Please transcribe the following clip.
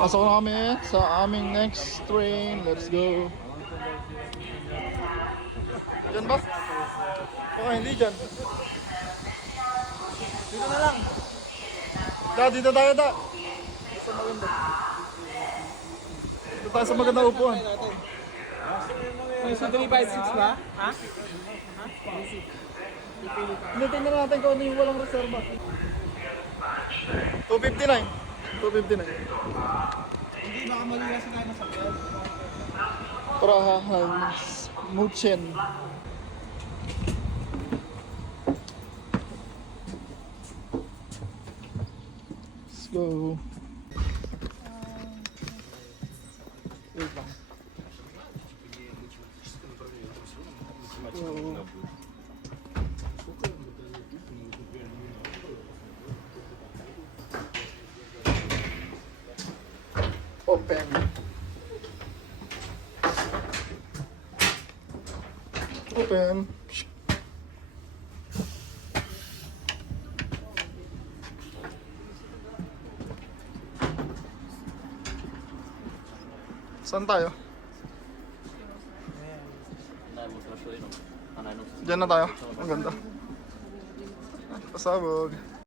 Pasok na kami sa aming next train. Let's go. Diyan ba? Baka hindi dyan. Dito na lang. Dito tayo da. Sa maganda. Dito tayo sa maganda upuan. May 356 ba? Ha? Pilitin na natin kung ano yung walang reserva. 259. 259. Hindi baka mali na sila na sakyan. Praha Muchen. Let's go. Wait lang. Open. Open. Saan tayo? Diyan na tayo. Ang ganda. Pasabog.